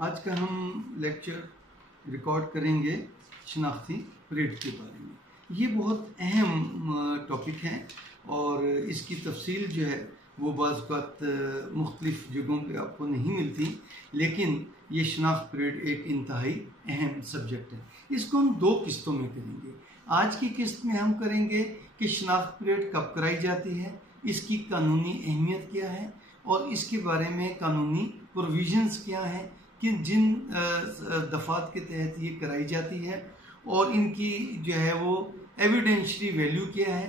आज का हम लेक्चर रिकॉर्ड करेंगे शनाख्ती परेड के बारे में। ये बहुत अहम टॉपिक है और इसकी तफसील जो है वो बाज़ बात मुख्तलिफ़ जगहों पे आपको नहीं मिलती, लेकिन ये शनाख्त परेड एक इंतहाई अहम सब्जेक्ट है। इसको हम दो किस्तों में करेंगे। आज की किस्त में हम करेंगे कि शनाख्त परेड कब कराई जाती है, इसकी कानूनी अहमियत क्या है और इसके बारे में कानूनी प्रोविजंस क्या हैं कि जिन दफ़ात के तहत ये कराई जाती है और इनकी जो है वो एविडेंशरी वैल्यू क्या है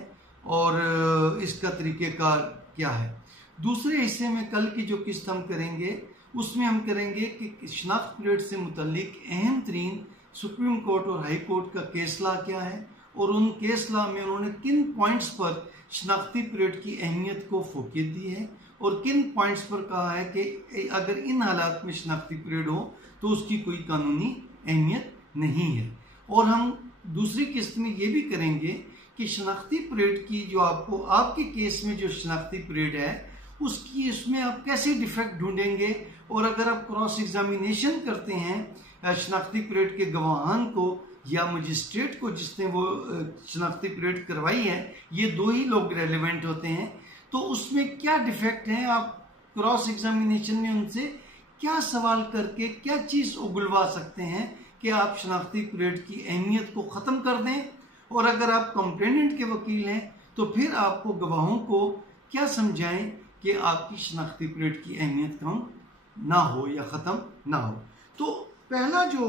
और इसका तरीक़ेकार क्या है। दूसरे हिस्से में कल की जो किस्त हम करेंगे उसमें हम करेंगे कि शनाख्त परेड से मुतल्लिक अहम तरीन सुप्रीम कोर्ट और हाई कोर्ट का केस लॉ क्या है और उन केस लॉ में उन्होंने किन पॉइंट्स पर शनाख्ती परेड की अहमियत को फोकियत दी है और किन पॉइंट्स पर कहा है कि अगर इन हालात में शनाख्ती परेड हो तो उसकी कोई कानूनी अहमियत नहीं है। और हम दूसरी किस्त में ये भी करेंगे कि शनाख्ती परेड की जो आपको आपके केस में जो शनाख्ती परेड है उसकी उसमें आप कैसे डिफेक्ट ढूंढेंगे और अगर आप क्रॉस एग्जामिनेशन करते हैं शनाख्ती परेड के गवाहान को या मजिस्ट्रेट को जिसने वो शनाख्ती परेड करवाई है, ये दो ही लोग रेलेवेंट होते हैं, तो उसमें क्या डिफेक्ट है, आप क्रॉस एग्जामिनेशन में उनसे क्या सवाल करके क्या चीज़ उगलवा सकते हैं कि आप शनाख्ती परेड की अहमियत को ख़त्म कर दें। और अगर आप कंप्लेनेंट के वकील हैं तो फिर आपको गवाहों को क्या समझाएं कि आपकी शनाख्ती परेड की अहमियत कम ना हो या ख़त्म ना हो। तो पहला जो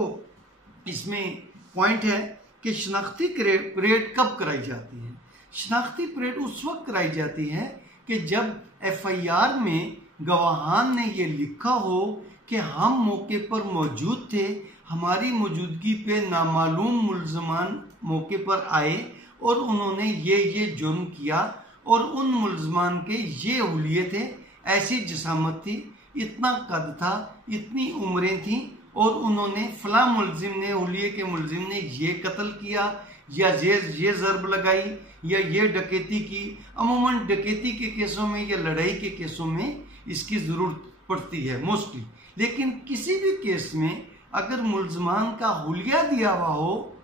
इसमें पॉइंट है कि शनाख्ती परेड कब कराई जाती है। शनाख्ती परेड उस वक्त कराई जाती है कि जब FIR में गवाहान ने ये लिखा हो कि हम मौके पर मौजूद थे, हमारी मौजूदगी पे नामालूम मुल्ज़मान मौके पर आए और उन्होंने ये जुर्म किया और उन मुल्ज़मान के ये हुलिये थे, ऐसी जसामत थी, इतना कद था, इतनी उम्रें थीं और उन्होंने फला मुल्ज़िम ने हुलिये के मुल्ज़िम ने ये कत्ल किया या ये ज़र्ब लगाई या ये डकैती की। अमूमन डकैती के केसों में या लड़ाई के केसों में इसकी ज़रूरत पड़ती है मोस्टली, लेकिन किसी भी केस में अगर मुल्ज़मान का हुलिया दिया हुआ हो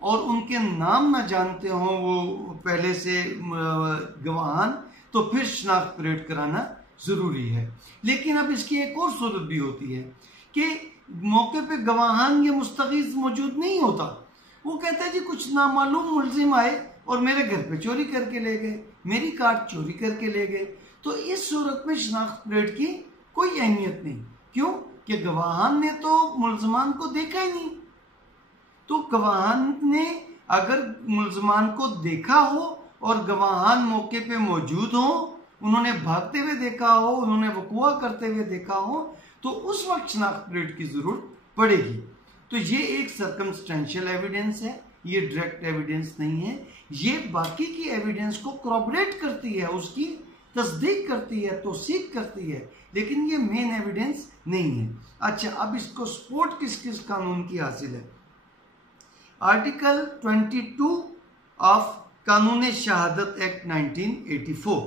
और उनके नाम न जानते हों वो पहले से गवाहान, तो फिर शनाख्त परेड कराना ज़रूरी है। लेकिन अब इसकी एक और सूरत भी होती है कि मौके पे गवाहान या मुस्तगीज़ मौजूद नहीं होता, वो कहता है जी कुछ नामालूम मुल्ज़िम आए और मेरे घर पे चोरी करके ले गए, मेरी कार चोरी करके ले गए। तो इस सूरत में शनाख्त परेड की कोई अहमियत नहीं। क्यों? कि गवाहान ने तो मुल्ज़मान को देखा ही नहीं। तो गवाहान ने अगर मुल्ज़मान को देखा हो और गवाहान मौके पे मौजूद हो, उन्होंने भागते हुए देखा हो, उन्होंने वक़ुआ करते हुए देखा हो, तो उस वक्त शनाख्त परेड की ज़रूरत पड़ेगी। तो ये एक सर्कमस्टेंशियल एविडेंस है, ये डायरेक्ट एविडेंस नहीं है। ये बाकी की एविडेंस को corroborate करती है, उसकी तस्दीक करती है, तौसीक करती है, लेकिन ये मेन एविडेंस नहीं है। अच्छा, अब इसको सपोर्ट किस किस कानून की हासिल है? आर्टिकल 22 ऑफ कानून शहादत एक्ट 1984।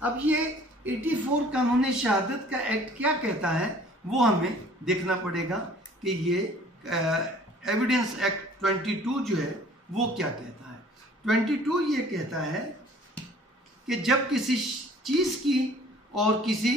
अब ये 84 कानून शहादत का एक्ट क्या कहता है वो हमें देखना पड़ेगा कि ये एविडेंस एक्ट 22 जो है वो क्या कहता है। 22 ये कहता है कि जब किसी चीज़ की और किसी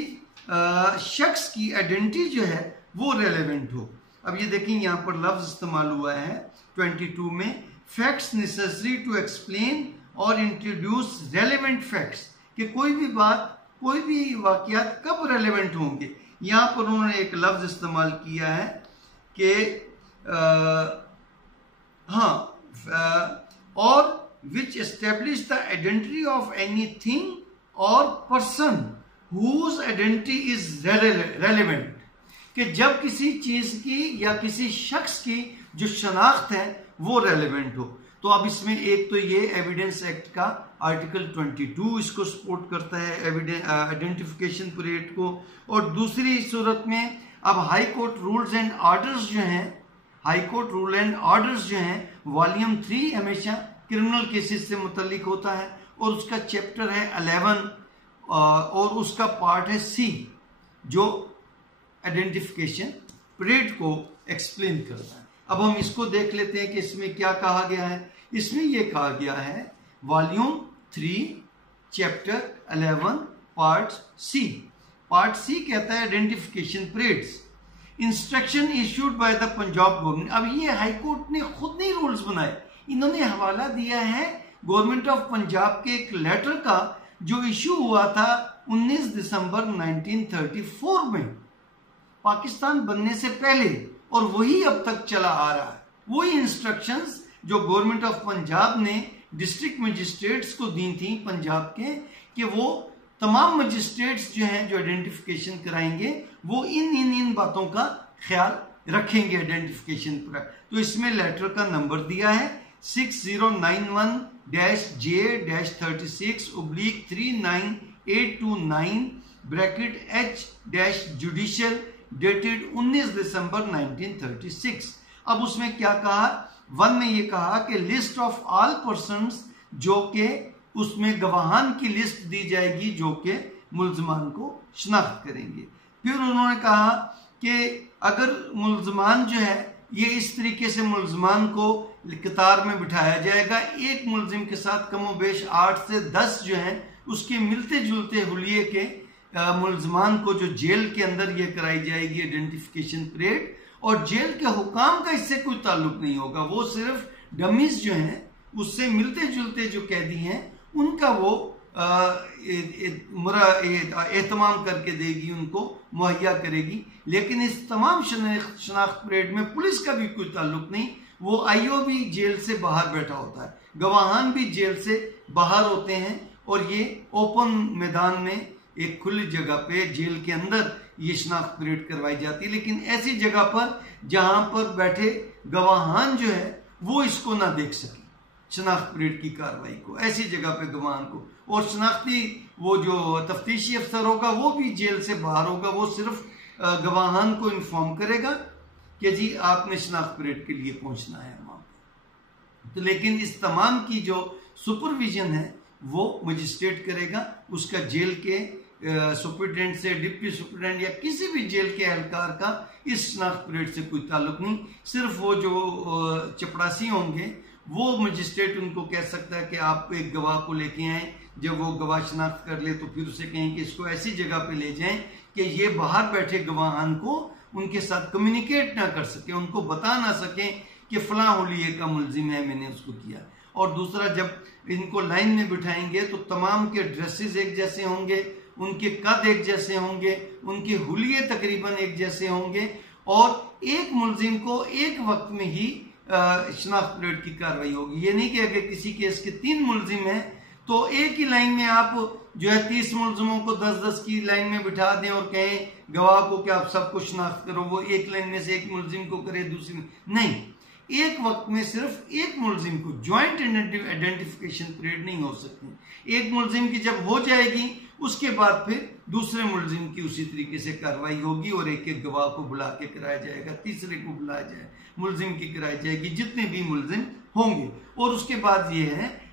शख्स की आइडेंटिटी जो है वो रेलेवेंट हो। अब ये देखिए यहाँ पर लफ्ज़ इस्तेमाल हुआ है 22 में, फैक्ट्स नेसेसरी टू एक्सप्लेन और इंट्रोड्यूस रेलेवेंट फैक्ट्स, कि कोई भी बात कोई भी वाक़यात कब रेलेवेंट होंगे। यहाँ पर उन्होंने एक लफ्ज़ इस्तेमाल किया है कि और which establish the identity of anything or person whose identity is relevant, कि जब किसी चीज़ की या किसी शख्स की जो शनाख्त है वो रेलेवेंट हो। तो अब इसमें एक तो ये एविडेंस एक्ट का आर्टिकल 22 इसको सपोर्ट करता है आइडेंटिफिकेशन परेड को, और दूसरी सूरत में अब high court rules and orders जो हैं, high court rule and orders जो हैं वॉल्यूम 3 हमेशा क्रिमिनल केसेस से मुतल्लिक होता है और उसका चैप्टर है 11 और उसका पार्ट है C जो आइडेंटिफिकेशन परेड को एक्सप्लेन करता है। अब हम इसको देख लेते हैं कि इसमें क्या कहा गया है। इसमें यह कहा गया है volume 3 chapter 11 part C. Part C कहता है identification parades, instruction issued by the Punjab government. अब ये हाईकोर्ट ने खुद नहीं रूल्स बनाए, इन्होंने हवाला दिया है गवर्नमेंट ऑफ पंजाब के एक लेटर का जो इश्यू हुआ था 19 दिसंबर 1934 में, पाकिस्तान बनने से पहले, और वही अब तक चला आ रहा है। वही इंस्ट्रक्शंस जो गवर्नमेंट ऑफ पंजाब ने डिस्ट्रिक्ट मजिस्ट्रेट्स को दी थी पंजाब के, कि वो तमाम मजिस्ट्रेट्स जो हैं जो आइडेंटिफिकेशन कराएंगे वो इन बातों का ख्याल रखेंगे आइडेंटिफिकेशन पर। तो इसमें लेटर का नंबर दिया है 6091-J-36/39829 H-जुडिशियल डेटेड 19 दिसंबर 1936। अब उसमें क्या कहा, 1 में ये कहा कि लिस्ट ऑफ ऑल पर्सन्स, जो के उसमें गवाहान की लिस्ट दी जाएगी जो कि मुल्जमान को शनाख्त करेंगे। फिर उन्होंने कहा कि अगर मुल्जमान जो है ये इस तरीके से मुल्जमान को कतार में बिठाया जाएगा, एक मुल्जिम के साथ कमोबेश 8 से 10 जो हैं उसके मिलते जुलते हुलिये के मुल्जमान को जो जेल के अंदर ये कराई जाएगी आइडेंटिफिकेशन परेड, और जेल के हुकाम का इससे कोई ताल्लुक नहीं होगा। वो सिर्फ डमीज जो हैं उससे मिलते जुलते जो कैदी हैं उनका वो एहतमाम करके देगी, उनको मुहैया करेगी। लेकिन इस तमाम शनाख्त परेड में पुलिस का भी कोई ताल्लुक नहीं। वो आईओ भी जेल से बाहर बैठा होता है, गवाहान भी जेल से बाहर होते हैं, और ये ओपन मैदान में एक खुली जगह पे जेल के अंदर ये शनाख्त परेड करवाई जाती है। लेकिन ऐसी जगह पर जहां पर बैठे गवाहान जो है वो इसको ना देख सके, शनाख्त परेड की कार्रवाई को, ऐसी जगह पे गवाहान को। और शनाख्ती वो जो तफ्तीशी अफसर होगा वो भी जेल से बाहर होगा, वो सिर्फ गवाहान को इन्फॉर्म करेगा कि जी आपने शनाख्त परेड के लिए पहुंचना है वहां पर। तो लेकिन इस तमाम की जो सुपरविजन है वो मजिस्ट्रेट करेगा, उसका जेल के सुपरिटेंडेंट से, डिप्टी सुपरिटेंडेंट या किसी भी जेल के एहलकार का इस शनाख्त परेड से कोई ताल्लुक नहीं। सिर्फ वो जो चपड़ासी होंगे वो मजिस्ट्रेट उनको कह सकता है कि आप एक गवाह को लेके आए, जब वो गवाह शनाख्त कर ले तो फिर उसे कहें कि इसको ऐसी जगह पे ले जाएं कि ये बाहर बैठे गवाहान को उनके साथ कम्युनिकेट ना कर सके, उनको बता ना सके कि फलां हुलिये का मुल्जिम है, मैंने उसको किया। और दूसरा, जब इनको लाइन में बिठाएंगे तो तमाम के ड्रेसेस एक जैसे होंगे, उनके कद एक जैसे होंगे, उनके हुलिये तकरीबन एक जैसे होंगे, और एक मुल्जिम को एक वक्त में ही शनाख्त परेड की कार्रवाई होगी। ये नहीं कि अगर किसी केस के 3 मुल्जिम हैं तो एक ही लाइन में आप जो है 30 मुल्जिमों को 10-10 की लाइन में बिठा दें और कहें गवाह को कि आप सबको शनाख्त करो, वो एक लाइन में से एक मुल्जिम को करे, दूसरी नहीं, एक वक्त में सिर्फ एक मुल्जिम को। ज्वाइंट आइडेंटिफिकेशन परेड नहीं हो सकती। एक मुल्जिम की जब हो जाएगी उसके बाद फिर दूसरे मुल्जिम की उसी तरीके से कार्रवाई होगी, और एक एक गवाह को बुला के कराया जाएगा, तीसरे को बुलाया जाए, मुल्जिम की कराई जाएगी, जितने भी मुल्जिम होंगे। और उसके बाद ये है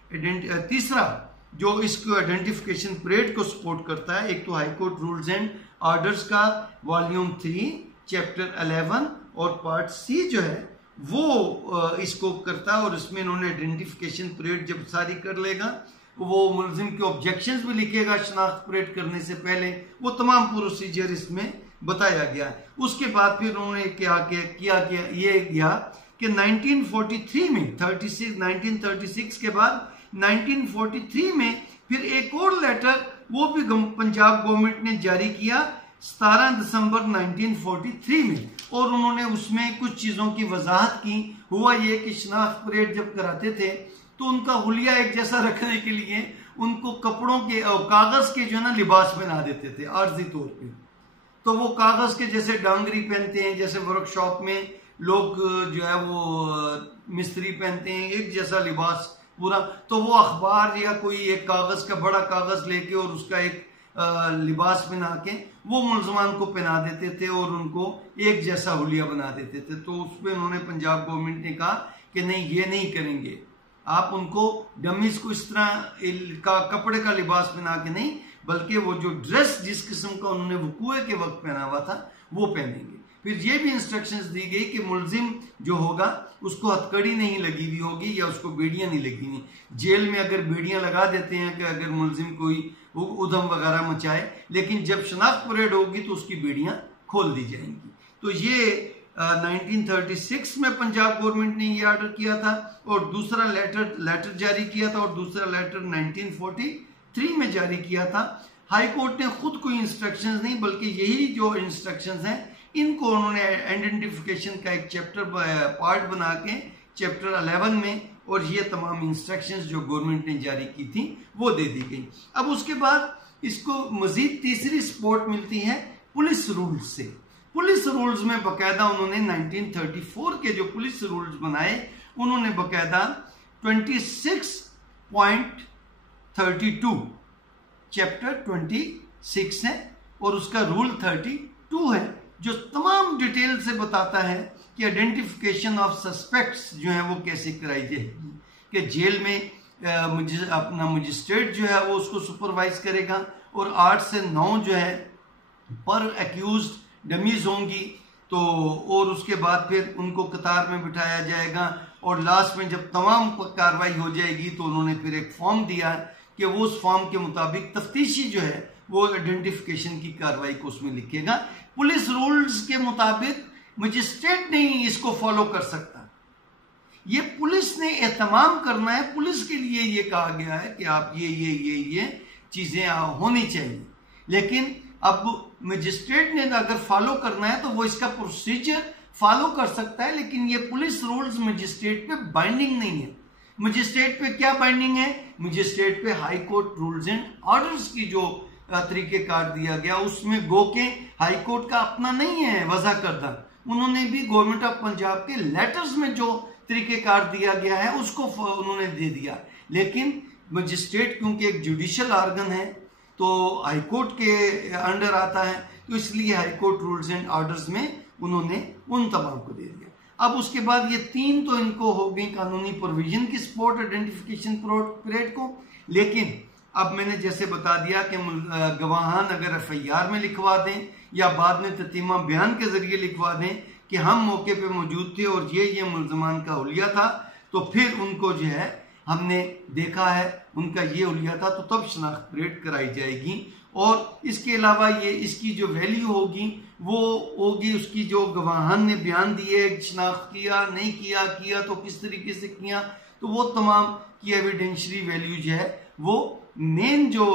तीसरा जो इसको आइडेंटिफिकेशन परेड को सपोर्ट करता है, एक तो high court rules and orders का वॉल्यूम 3 चैप्टर 11 और पार्ट सी जो है वो इसको करता है। और इसमें इन्होंने आइडेंटिफिकेशन परेड जब सारी कर लेगा, वो मुल्जिम के ऑब्जेक्शंस भी लिखेगा शनाख्त परेड करने से पहले, वो तमाम प्रोसीजर इसमें बताया गया है। उसके बाद फिर उन्होंने क्या किया ये किया कि 1943 में 1936 के बाद 1943 में फिर एक और लेटर वो भी पंजाब गवर्नमेंट ने जारी किया 17 दिसंबर 1943 में, और उन्होंने उसमें कुछ चीज़ों की वजाहत की। हुआ ये कि शनाख्त परेड जब कराते थे तो उनका हुलिया एक जैसा रखने के लिए उनको कपड़ों के कागज़ के जो है ना लिबास बना देते थे आर्जी तौर पे। तो वो कागज़ के जैसे डांगरी पहनते हैं, जैसे वर्कशॉप में लोग जो है वो मिस्त्री पहनते हैं, एक जैसा लिबास पूरा। तो वो अखबार या कोई एक कागज़ का बड़ा कागज़ लेके और उसका एक लिबास बना के वो मुल्जमान को पहना देते थे और उनको एक जैसा हुलिया बना देते थे। तो उस पर उन्होंने पंजाब गवर्नमेंट ने कहा कि नहीं, ये नहीं करेंगे, आप उनको डमीज को इस तरह का कपड़े का लिबास बना के नहीं, बल्कि वो जो ड्रेस जिस किस्म का उन्होंने वकूए के वक्त पहना हुआ था वो पहनेंगे। फिर ये भी इंस्ट्रक्शंस दी गई कि मुलजिम जो होगा उसको हथकड़ी नहीं लगी हुई होगी या उसको बेड़ियां नहीं लगी हुई। जेल में अगर बेड़ियां लगा देते हैं कि अगर मुलजिम कोई उधम वगैरह मचाए, लेकिन जब शनाख्त परेड होगी तो उसकी बेड़ियां खोल दी जाएंगी। तो ये 1936 में पंजाब गवर्नमेंट ने ये ऑर्डर किया था और दूसरा लेटर जारी किया था और दूसरा लेटर 1943 में जारी किया था। हाई कोर्ट ने खुद कोई इंस्ट्रक्शंस नहीं बल्कि यही जो इंस्ट्रक्शंस हैं इनको उन्होंने आइडेंटिफिकेशन का एक चैप्टर पार्ट बना के चैप्टर 11 में, और ये तमाम इंस्ट्रक्शंस जो गवर्नमेंट ने जारी की थी वो दे दी गई। अब उसके बाद इसको मजीद तीसरी सपोर्ट मिलती है पुलिस रूल्स से। पुलिस रूल्स में बकायदा उन्होंने 1934 के जो पुलिस रूल्स बनाए उन्होंने बकायदा 26.32 चैप्टर 26 है और उसका रूल 32 है जो तमाम डिटेल से बताता है कि आइडेंटिफिकेशन ऑफ सस्पेक्ट्स जो है वो कैसे कराई जाएगी, कि जेल में अपना मजिस्ट्रेट जो है वो उसको सुपरवाइज करेगा और 8 से 9 जो है पर एक्यूज डमीज होंगी, तो और उसके बाद फिर उनको कतार में बिठाया जाएगा और लास्ट में जब तमाम कार्रवाई हो जाएगी तो उन्होंने फिर एक फॉर्म दिया कि वो उस फॉर्म के मुताबिक तफ्तीशी जो है वो आइडेंटिफिकेशन की कार्रवाई को उसमें लिखेगा। पुलिस रूल्स के मुताबिक मजिस्ट्रेट नहीं इसको फॉलो कर सकता, ये पुलिस ने एहतमाम करना है। पुलिस के लिए ये कहा गया है कि आप ये चीजें होनी चाहिए, लेकिन अब मजिस्ट्रेट ने अगर फॉलो करना है तो वो इसका प्रोसीजर फॉलो कर सकता है, लेकिन ये पुलिस रूल्स मजिस्ट्रेट पे बाइंडिंग नहीं है। मजिस्ट्रेट पे क्या बाइंडिंग है? मजिस्ट्रेट पे high court rules and orders की जो तरीकेकार दिया गया उसमें गो के हाई कोर्ट का अपना नहीं है वजह करदा, उन्होंने भी गवर्नमेंट ऑफ पंजाब के लेटर्स में जो तरीकेकार दिया गया है उसको उन्होंने दे दिया। लेकिन मजिस्ट्रेट क्योंकि एक जुडिशियल ऑर्गन है तो हाई कोर्ट के अंडर आता है, तो इसलिए high court rules and orders में उन्होंने उन तमाम को दे दिया। अब उसके बाद ये 3 तो इनको हो गई कानूनी प्रोविजन की सपोर्ट आइडेंटिफिकेशन परेड को, लेकिन अब मैंने जैसे बता दिया कि गवाहान अगर FIR में लिखवा दें या बाद में ततीमा बयान के जरिए लिखवा दें कि हम मौके पे मौजूद थे और ये मुल्जमान का हुलिया था, तो फिर उनको जो है हमने देखा है उनका ये हुलिया था, तो तब शनाख्त परेड कराई जाएगी। और इसके अलावा ये इसकी जो वैल्यू होगी वो होगी उसकी जो गवाहान ने बयान दिए, शनाख्त किया नहीं किया तो किस तरीके से किया, तो वो तमाम की एविडेंशरी वैल्यू जो है वो मेन जो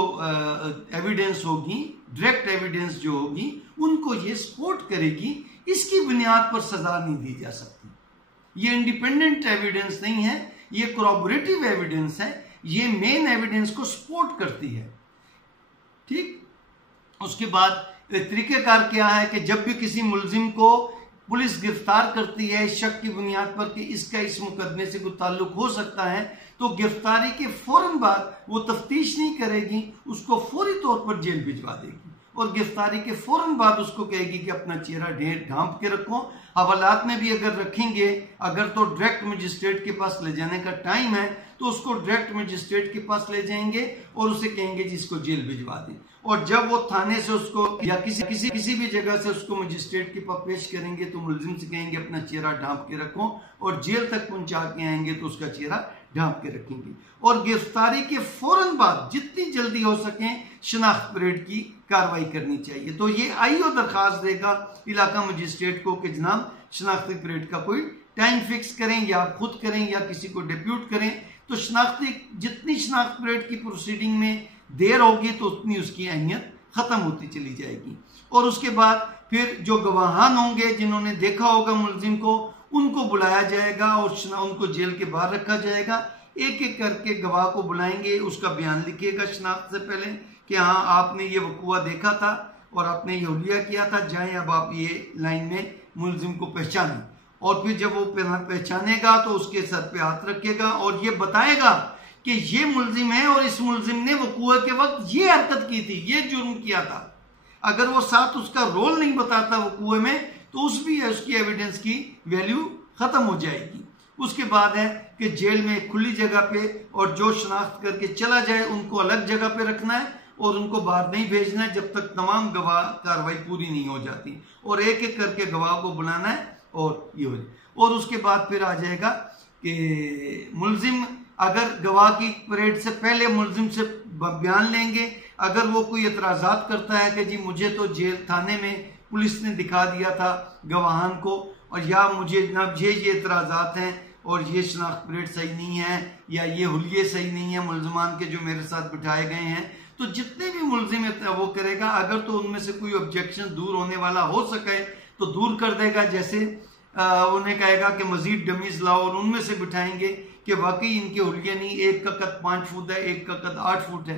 एविडेंस होगी, डायरेक्ट एविडेंस जो होगी उनको ये सपोर्ट करेगी। इसकी बुनियाद पर सजा नहीं दी जा सकती। ये इंडिपेंडेंट एविडेंस नहीं है, ये कोरॉबोरेटिव एविडेंस है, ये मेन एविडेंस को सपोर्ट करती है। ठीक, उसके बाद तरीकेकार क्या है कि जब भी किसी मुलजिम को पुलिस गिरफ्तार करती है इस शक की बुनियाद पर कि इसका इस मुकदमे से कोई ताल्लुक हो सकता है, तो गिरफ्तारी के फौरन बाद वो तफ्तीश नहीं करेगी, उसको फौरी तौर पर जेल भिजवा देगी और गिरफ्तारी के फौरन बाद उसको कहेगी कि अपना चेहरा ढांप के रखो। हवालात में भी अगर रखेंगे, अगर तो डायरेक्ट मजिस्ट्रेट के पास ले जाने का टाइम है तो उसको डायरेक्ट मजिस्ट्रेट के पास ले जाएंगे और उसे कहेंगे जिसको जेल भिजवा दें। और जब वो थाने से उसको या किसी भी जगह से उसको मजिस्ट्रेट के पास पेश करेंगे तो मुलजिम से कहेंगे अपना चेहरा ढांप के रखो, और जेल तक पहुंचा के आएंगे तो उसका चेहरा ढांप के रखेंगे। और गिरफ्तारी के फौरन बाद जितनी जल्दी हो सके शनाख्त परेड की कार्रवाई करनी चाहिए। तो ये आईओ दरखास्त देगा इलाका मजिस्ट्रेट को कि जनाब शनाख्ती परेड का कोई टाइम फिक्स करें या खुद करें या किसी को डिप्यूट करें। तो जितनी शनाख्त परेड की प्रोसीडिंग में देर होगी तो उतनी उसकी अहमियत खत्म होती चली जाएगी। और उसके बाद फिर जो गवाहान होंगे जिन्होंने देखा होगा मुलजिम को, उनको बुलाया जाएगा और उनको जेल के बाहर रखा जाएगा। एक एक करके गवाह को बुलाएंगे, उसका बयान लिखिएगा शनाख्त से पहले कि हाँ आपने ये वकूआ देखा था और आपने ये हुलिया किया था, जाएं अब आप ये लाइन में मुलजिम को पहचानें। और फिर जब वो पहचानेगा तो उसके सर पे हाथ रखेगा और ये बताएगा कि ये मुलजिम है और इस मुलजिम ने वकूआ के वक्त ये हरकत की थी, ये जुर्म किया था। अगर वो साथ उसका रोल नहीं बताता वकूए में तो उसकी एविडेंस की वैल्यू खत्म हो जाएगी। उसके बाद है कि जेल में खुली जगह पे और जो शनाख्त करके चला जाए उनको अलग जगह पे रखना है और उनको बाहर नहीं भेजना है जब तक तमाम गवाह कार्रवाई पूरी नहीं हो जाती, और एक एक करके गवाह को बुलाना है और ये हो जाए। और उसके बाद फिर आ जाएगा कि मुलजिम अगर गवाह की परेड से पहले मुलजिम से बयान लेंगे। अगर वो कोई एतराज़ात करता है कि जी मुझे तो जेल थाने में पुलिस ने दिखा दिया था गवाहान को, और या मुझे जनाब ये एतराज़ात हैं और ये शनाख्त परेड सही नहीं है या ये हुलिये सही नहीं है मुलजमान के जो मेरे साथ बिठाए गए हैं, तो जितने भी मुलजिम वो करेगा, अगर तो उनमें से कोई ऑब्जेक्शन दूर होने वाला हो सके तो दूर कर देगा। जैसे उन्हें कहेगा कि मजीद डमीज लाओ और उनमें से बिठाएंगे कि वाकई इनके हुलिये नहीं, एक का कद 5 फुट है, एक का कद 8 फुट है,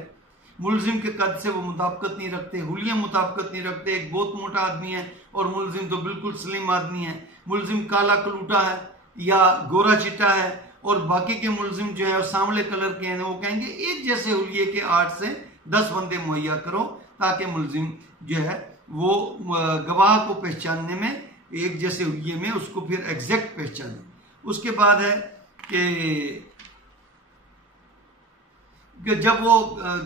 मुलजिम के कद से वो मुताबिकत नहीं रखते, हुलिया मुताबिकत नहीं रखते, एक बहुत मोटा आदमी है और मुलजिम तो बिल्कुल स्लिम आदमी है, मुलजिम काला कलूटा है या गोरा चिट्टा है और बाकी के मुलजिम जो है सांवले कलर के हैं, वो कहेंगे एक जैसे हुलिये के 8 से 10 बंदे मुहैया करो ताकि मुलजिम जो है वो गवाह को पहचानने में एक जैसे हुलिये में उसको फिर एग्जैक्ट पहचाने। उसके बाद है कि जब वो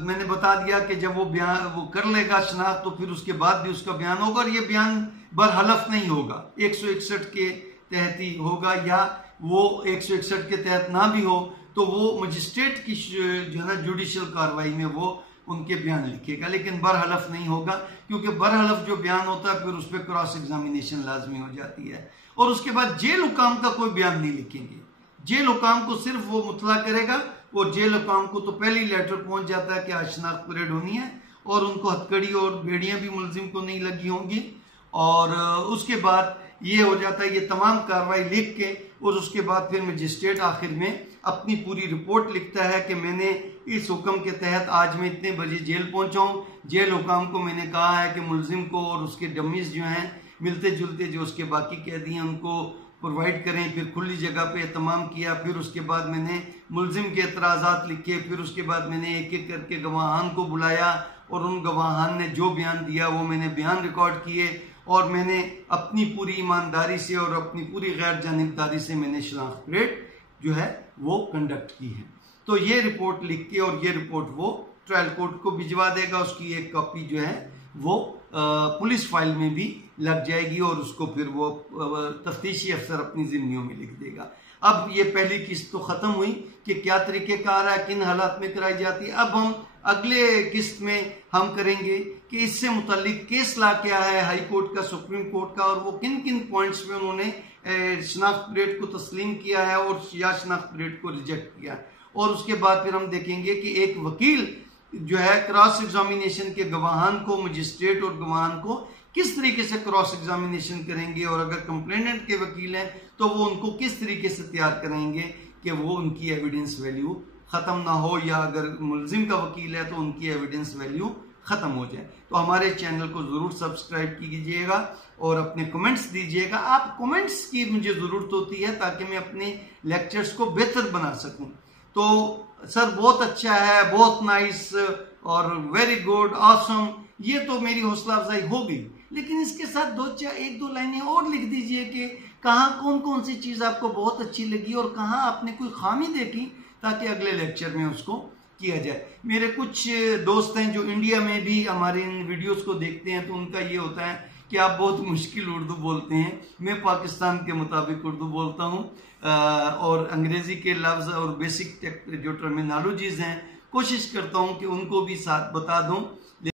मैंने बता दिया कि जब वो बयान वो कर लेगा शनाख्त, तो फिर उसके बाद भी उसका बयान होगा, और ये बयान बरहलफ नहीं होगा, 161 के तहत ही होगा, या वो 161 के तहत ना भी हो तो वो मजिस्ट्रेट की जो है ना जुडिशल कार्रवाई में वो उनके बयान लिखेगा, लेकिन बरहलफ नहीं होगा, क्योंकि बरहलफ जो बयान होता है फिर उस पर क्रॉस एग्जामिनेशन लाजमी हो जाती है। और उसके बाद जेल हुकाम का कोई बयान नहीं लिखेंगे, जेल हुकाम को सिर्फ वो मुतला करेगा, और जेल हुकाम को तो पहली लेटर पहुंच जाता है कि आज शनाख्त परेड होनी है, और उनको हथकड़ी और बेड़ियां भी मुलजिम को नहीं लगी होंगी, और उसके बाद ये हो जाता है, ये तमाम कार्रवाई लिख के, और उसके बाद फिर मजिस्ट्रेट आखिर में अपनी पूरी रिपोर्ट लिखता है कि मैंने इस हुक्म के तहत आज मैं इतने बजे जेल पहुंचा हूँ, जेल हुकाम को मैंने कहा है कि मुलजिम को और उसके डमीज जो हैं मिलते जुलते जो उसके बाकी कैदी हैं उनको प्रोवाइड करें, फिर खुली जगह पे एहतमाम किया, फिर उसके बाद मैंने मुलजिम के एतराज़ात लिखे, फिर उसके बाद मैंने एक एक करके गवाहान को बुलाया और उन गवाहान ने जो बयान दिया वो मैंने बयान रिकॉर्ड किए, और मैंने अपनी पूरी ईमानदारी से और अपनी पूरी गैर जानिबदारी से मैंने शनाख्त परेड जो है वो कंडक्ट की है। तो ये रिपोर्ट लिख के और ये रिपोर्ट वो ट्रायल कोर्ट को भिजवा देगा, उसकी एक कॉपी जो है वो पुलिस फाइल में भी लग जाएगी, और उसको फिर वो तफ्तीशी अफसर अपनी जिम्मेदारियों में लिख देगा। अब ये पहली किस्त तो खत्म हुई कि क्या तरीक़ेकार है, किन हालात में कराई जाती है। अब हम अगले किस्त में हम करेंगे कि इससे मुताल्लिक केस ला क्या है हाई कोर्ट का, सुप्रीम कोर्ट का, और वो किन किन पॉइंट्स पे उन्होंने शनाख्त परेड को तस्लीम किया है और या शनाख्त परेड को रिजेक्ट किया है। और उसके बाद फिर हम देखेंगे कि एक वकील जो है क्रॉस एग्जामिनेशन के गवाहान को, मजिस्ट्रेट और गवाहान को किस तरीके से क्रॉस एग्जामिनेशन करेंगे, और अगर कंप्लेनेंट के वकील हैं तो वो उनको किस तरीके से तैयार करेंगे कि वो उनकी एविडेंस वैल्यू ख़त्म ना हो, या अगर मुलजिम का वकील है तो उनकी एविडेंस वैल्यू ख़त्म हो जाए। तो हमारे चैनल को ज़रूर सब्सक्राइब कीजिएगा और अपने कमेंट्स दीजिएगा। आप कमेंट्स की मुझे ज़रूरत होती है ताकि मैं अपने लेक्चर्स को बेहतर बना सकूं। तो सर बहुत अच्छा है, बहुत नाइस और वेरी गुड, ऑसम, ये तो मेरी हौसला अफजाई हो गई, लेकिन इसके साथ एक दो लाइनें और लिख दीजिए कि कहाँ कौन कौन सी चीज़ आपको बहुत अच्छी लगी और कहाँ आपने कोई खामी देखी, ताकि अगले लेक्चर में उसको किया जाए। मेरे कुछ दोस्त हैं जो इंडिया में भी हमारे इन वीडियोस को देखते हैं, तो उनका ये होता है कि आप बहुत मुश्किल उर्दू बोलते हैं। मैं पाकिस्तान के मुताबिक उर्दू बोलता हूँ, और अंग्रेज़ी के लफ्ज़ और बेसिक जो टर्मिनोलॉजीज़ हैं कोशिश करता हूँ कि उनको भी साथ बता दूँ।